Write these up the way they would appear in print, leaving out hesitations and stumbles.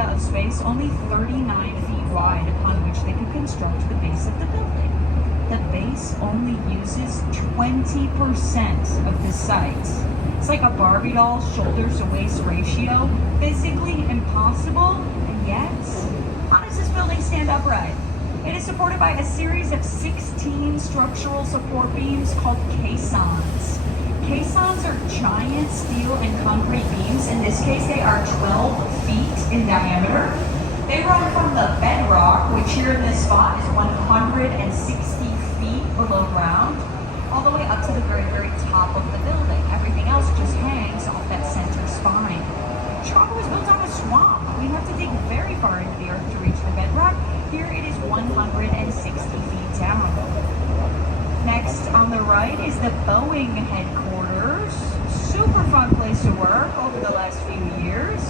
area of space only 39 feet wide upon which they could construct the base of the building. The base only uses 20% of the site. It's like a Barbie doll shoulders to waist ratio. Physically impossible, and yet, how does this building stand upright? It is supported by a series of 16 structural support beams called caissons. Caissons are giant steel and concrete beams. In this case, they are 12 feet in diameter. They run from the bedrock, which here in this spot is 160 feet below ground, all the way up to the very, very top of the building. Everything else just hangs off that center spine. Chicago was built on a swamp. We have to dig very far into the earth to reach the bedrock. Here it is 160 feet down. Next on the right is the Boeing Headquarters. Super fun place to work over the last few years.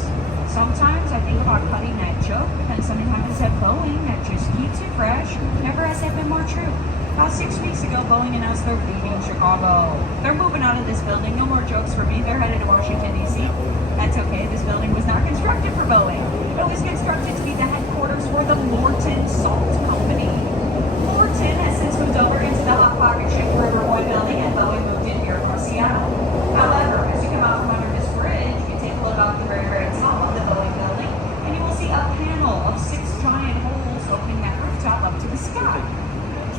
Sometimes I think about cutting that joke, and sometimes at Boeing that just keeps it fresh. Never has that been more true. About 6 weeks ago, Boeing announced they're leaving Chicago. They're moving out of this building. No more jokes for me. They're headed to Washington, D.C. That's okay. This building was not constructed for Boeing. It was constructed to be the headquarters for the Morton Salt Company. Morton has since moved over into the Hot Pocket Ship Riverside building, and Boeing moved in here from Seattle. However, as you come out from under this bridge, you can take a look off the very, very top of the Boeing building, and you will see a panel of 6 giant holes opening that rooftop up to the sky.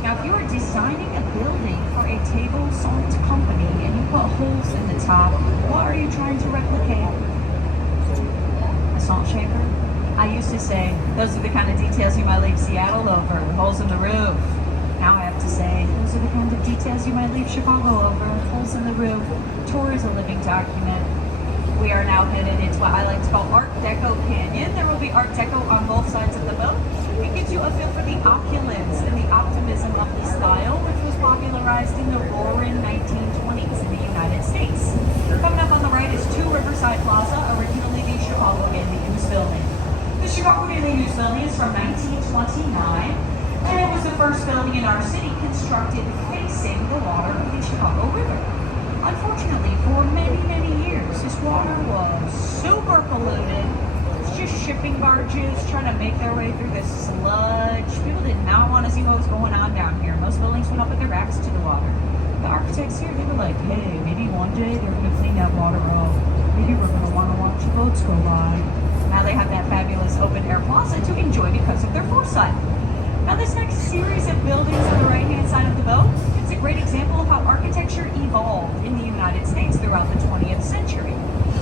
Now, if you are designing a building for a table salt company and you put holes in the top, what are you trying to replicate? A salt shaker? I used to say, those are the kind of details you might leave Seattle over, with holes in the roof. Now I have to say, those are the kind of details you might leave Chicago over, holes in the roof. Tour is a living document. We are now headed into what I like to call Art Deco Canyon. There will be Art Deco on both sides of the boat. It gives you a feel for the opulence and the optimism of the style, which was popularized in the roaring 1920s in the United States. Coming up on the right is 2 Riverside Plaza, originally the Chicago Daily News building. The Chicago Daily News building is from 1929, and it was the first building in our city constructed facing the water of the Chicago River. Unfortunately, for many, many years, this water was super polluted. It's just shipping barges trying to make their way through the sludge. People did not want to see what was going on down here. Most buildings went up with their backs to the water. The architects here, they were like, hey, maybe one day they're going to clean that water up. Maybe we're going to want to watch the boats go by. Now they have that fabulous open-air plaza to enjoy because of their foresight. Now this next series of buildings on the right-hand side of the boat, it's a great example of how architecture evolved in the United States throughout the 20th century.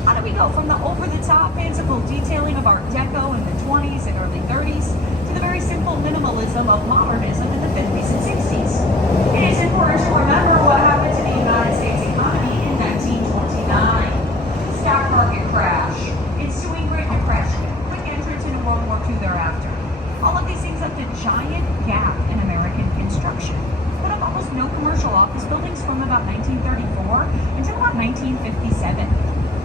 How do we go from the over-the-top fanciful detailing of Art Deco in the 20s and early 30s to the very simple minimalism of modernism in the 50s and 60s? It is important to remember what happened to the United States economy in 1929. Stock market crash, ensuing Great Depression, quick entrance into World War II thereafter. All of these things left a giant gap in American construction. Put up almost no commercial office buildings from about 1934 until about 1957.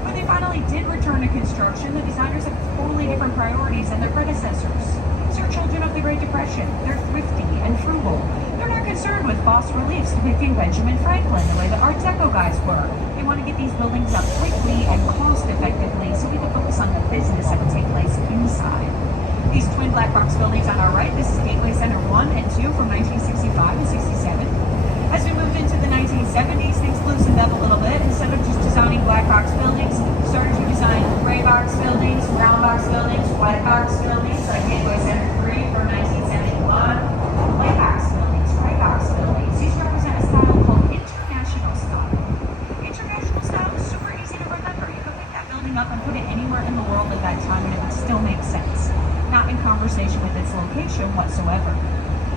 When they finally did return to construction, the designers have totally different priorities than their predecessors. These are children of the Great Depression. They're thrifty and frugal. They're not concerned with bas reliefs depicting Benjamin Franklin the way the Art Deco guys were. They want to get these buildings up quickly and cost effectively so we can focus on the business that would take place inside. These twin black box buildings on our right, this is Gateway Center 1 and 2 from 1965 and 67. As we moved into the 1970s, things loosened up a little bit. Instead of just designing black box buildings, we started to design gray box buildings, brown box buildings, white box buildings, like Gateway Center 3 from 1971, white box buildings, gray box buildings. These represent a style called international style. International style is super easy to remember. You could pick that building up and put it anywhere in the world at that time and it would still make sense. Not in conversation with its location whatsoever.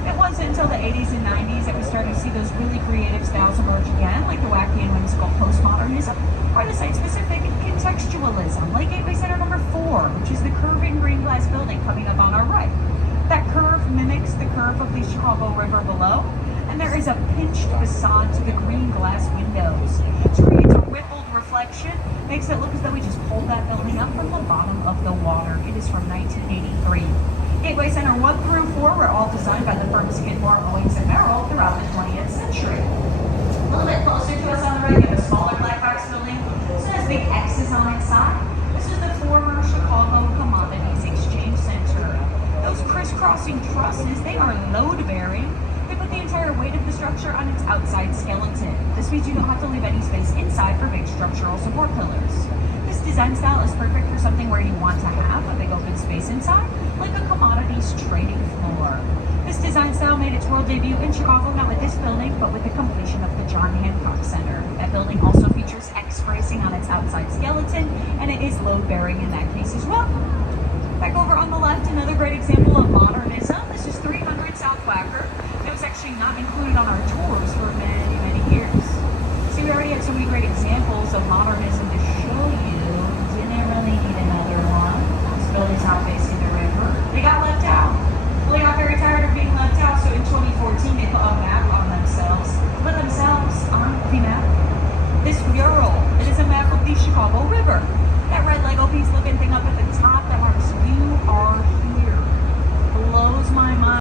It wasn't until the 80s and 90s that we started to see those really creative styles emerge again, like the wacky and whimsical postmodernism, or the site-specific contextualism, like Gateway Center number 4, which is the curving green glass building coming up on our right. That curve mimics the curve of the Chicago River below, and there is a pinched facade to the green glass windows. It creates a rippled reflection, makes it look as though we just pulled that building up from the bottom of the water. It is from 1983. Gateway Center 1 through 4 were all designed by the firm Skidmore, Owings & Merrill throughout the 20th century. A little bit closer to us on the right, we have a smaller black box building. This one has big X's on its side. This is the former Chicago Commodities Exchange. crossing trusses, they are load-bearing. They put the entire weight of the structure on its outside skeleton. This means you don't have to leave any space inside for big structural support pillars. This design style is perfect for something where you want to have a big open space inside, like a commodities trading floor. This design style made its world debut in Chicago, not with this building, but with the completion of the John Hancock Center. That building also features X-bracing on its outside skeleton, and it is load-bearing in that case as well. Back over on the left, another great example